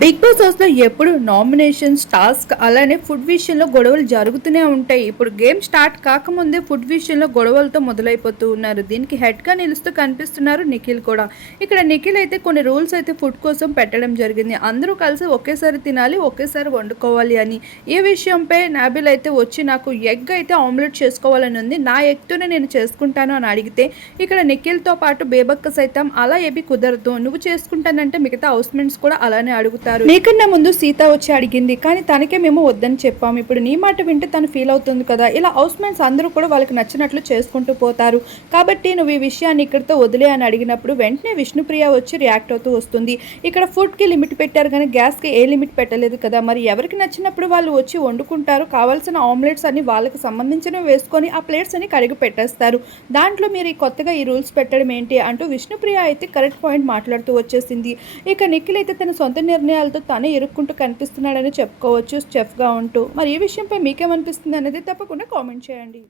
Big boss హౌస్లో ఎప్పుడు nominations task అలానే ఫుడ్ విషయంలో గొడవలు జరుగుతూనే ఉంటాయి. ఇప్పుడు గేమ్ స్టార్ట్ కాకముందే ఫుడ్ విషయంలో గొడవలతో మొదలైపోతూ ఉన్నారు. దీనికి హెడ్గా నిలుస్తూ కనిపిస్తున్నారు నిఖిల్ కూడా. ఇక్కడ నిఖిల్ అయితే కొన్ని రూల్స్ అయితే ఫుడ్ కోసం పెట్టడం జరిగింది. అందరూ కలిసి ఒకేసారి తినాలి, ఒకేసారి వండుకోవాలి అని. ఈ విషయంపై నాబిల్ అయితే వచ్చి నాకు ఎగ్ అయితే ఆమ్లెట్ చేసుకోవాలని ఉంది, నా ఎగ్తోనే నేను చేసుకుంటాను అని అడిగితే ఇక్కడ నిఖిల్తో పాటు బేబక్క సైతం అలా ఏవి కుదరదు, నువ్వు చేసుకుంటానంటే మిగతా హౌస్మెంట్స్ కూడా అలానే అడుగుతారు. నీకన్నా ముందు సీత వచ్చి అడిగింది, కానీ తనకే మేము వద్దని చెప్పాము. ఇప్పుడు నీ మాట వింటే తను ఫీల్ అవుతుంది కదా. ఇలా హౌస్ మేట్స్ అందరూ కూడా వాళ్ళకి నచ్చినట్లు చేసుకుంటూ పోతారు. కాబట్టి నువ్వు ఈ విషయాన్ని ఇక్కడితో వదిలే అని అడిగినప్పుడు వెంటనే విష్ణుప్రియ వచ్చి రియాక్ట్ అవుతూ వస్తుంది. ఇక్కడ ఫుడ్కి లిమిట్ పెట్టారు కానీ గ్యాస్కి ఏ లిమిట్ పెట్టలేదు కదా. మరి ఎవరికి నచ్చినప్పుడు వాళ్ళు వచ్చి వండుకుంటారు. కావాల్సిన ఆమ్లెట్స్ అన్ని వాళ్ళకి సంబంధించినవి వేసుకొని ఆ ప్లేట్స్ అని కడిగి పెట్టేస్తారు. దాంట్లో మీరు ఈ కొత్తగా ఈ రూల్స్ పెట్టడం ఏంటి అంటూ విష్ణుప్రియ అయితే కరెక్ట్ పాయింట్ మాట్లాడుతూ వచ్చేసింది. ఇక నిఖిల్ అయితే తన సొంత నిర్ణయాలతో తనే ఇరుక్కుంటూ కనిపిస్తున్నాడని చెప్పుకోవచ్చు చెఫ్గా ఉంటూ. మరి ఈ విషయంపై మీకేమనిపిస్తుంది అనేది తప్పకుండా కామెంట్ చేయండి.